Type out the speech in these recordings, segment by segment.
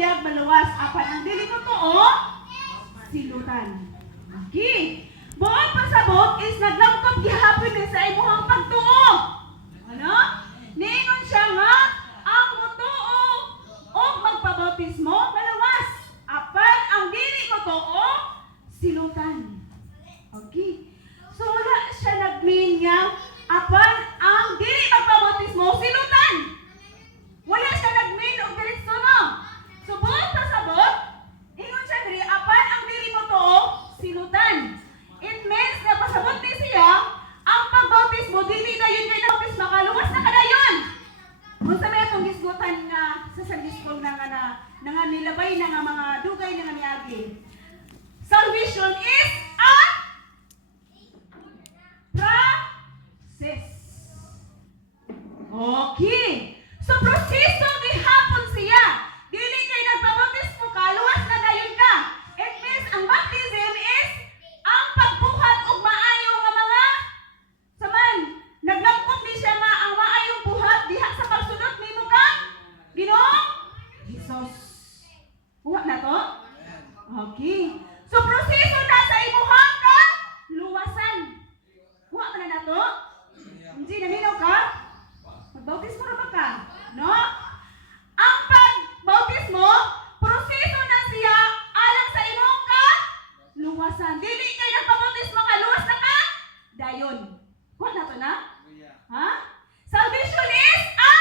biag maluwas apan ang dili totoo silutan. Okay. Buong pasabot is naglangkot gihapon ni sa imong pagtuo. Ano? Niingon siya nga ang motuo o magpabautismo maluwas apan ang dili motuo silutan. Okay. So wala siya nagmean nga apan ang dili magpabautismo silutan. Wala siya nagmean og diretso no. So buong pasabot ingon siya diri apan ang dili motuo silutan. It means na pasabot ni siya ang pagbautismo dili na yun kay bautismo makaluwas na kadayon. Unsa may atong gisgutan nga sa Sunday school na nga nilabay na nga mga dugay na nga miagi. Salvation is a process. Okay. So proseso gihapon siya. Dili kay nagpabautismo ka, luwas na dayon ka. It means ang baptism is ang pagbuhat og maayo nga mga saman. Naglangkot ni siya nga ang maayong buhat diha sa pagsunod nimo kang Ginoong Hesus. Buhat na to? Okay. So proseso na sa imuhang ka luwasan. Buhat na na to? Hindi naminaw ka? Magbautismo ra ba ka? No? Ang pagbautismo, proseso na siya alang sa imong ka luwasan. Dili kay nagpabautismo ka, luwas na ka dayon. What na to na? Ha? Salvation is a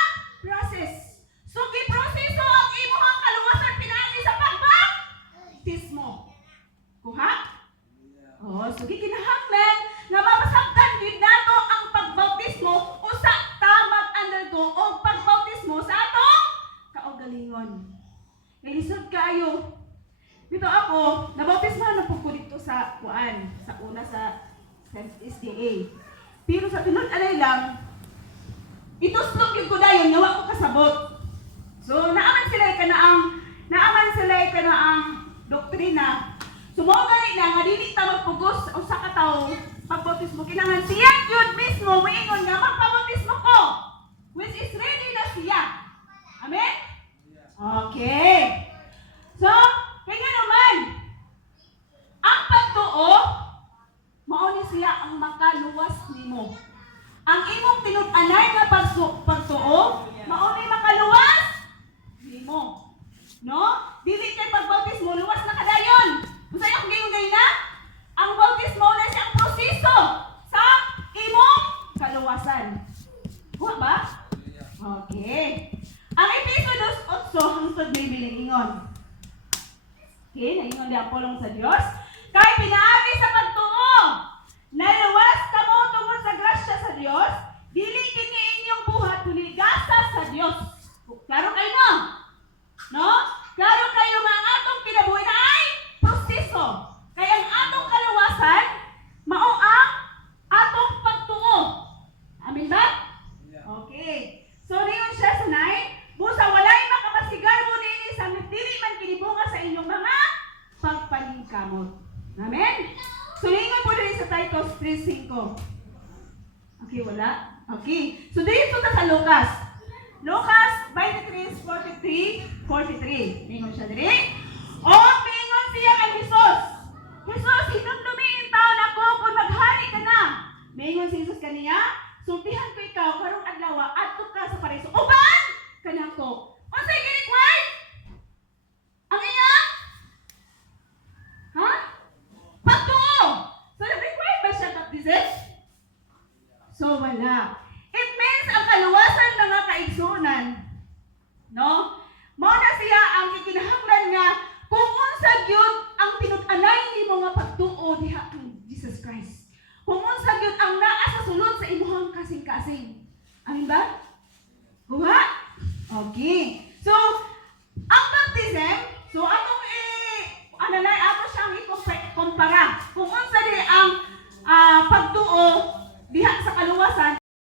process. So giproseso ang imong kaluwasan pinaagi sa pagbautismo. Kuha? Oh, so gikinahanglan nga mapasabtan gid nato ang pagbautismo usa ta mag-undergo og pagbautismo sa atong kaugalingon. Ilisod kayo. Dito ako, nabautismahan na po ko dito sa kuan, sa una sa SDA. Pero sa tunod-anay lang, ituslog yung kudayon, nawa ko kasabot. So, naaman sila ka na ang doktrina. So, mo gani na, nga dili ta magpugos o sa kataw, pagbautismo, kinangan siya yun mismo, maingon nga, magpabautismo ko, which is ready na siya. Amen? Okay. So, kaya naman, ang pagtuo, mauni siya ang makaluwas nimo. Ang imong tinud-anay nga pagtuo, mauni makaluwas nimo. No? Dili kay pagbautismo luwas na kadayon. Unsay ang giingay na? Ang bautismo na siyang proseso sa imong kaluwasan. Buha ba? Okay. Ang Episodos 8 hangtod may bilingon. Okay, naingon di Apolong sa Dios. Kay pinaagi sa pagtuo, naluwas kamo tungod sa grasya sa Dios, dili kini inyong buhat kundi gasa sa Dios. Klaro kayo no? No? Klaro kayo nga ang atong kinabuhi na ay proseso. Kaya ang atong kaluwasan, mao ang atong pagtuo. Amin ba? Okay. So, niyon siya sanay, busa walay makapasigar mo nini sa dili man kinibunga sa inyong mga pagpalingkamot. Amen? So, lingon po rin sa Titus 3:5. Okay, wala? Okay. So, dito ta sa Lucas. Lucas 23:43. Lingon siya diri. O, pingon siya kay Jesus. Jesus, hinumdumiin taon ako kung maghari ka na. Mingon si Jesus kaniya, sultihan ko ikaw karong adlaw adto ka sa paraiso. Uban kanako. Unsay gi-require? Ang iya? Ha? Pagtuo. So, required ba siya baptism? So, wala. It means ang kaluwasan mga kaigsunan, no? Mao na siya ang gikinahanglan nga kung unsa gyud ang tinud-anay nimo nga pagtuo diha kang Jesus Christ. Kung unsa gyud ang naa sa sulod sa imong kasing-kasing. Amin ba? Buha? Okay. So,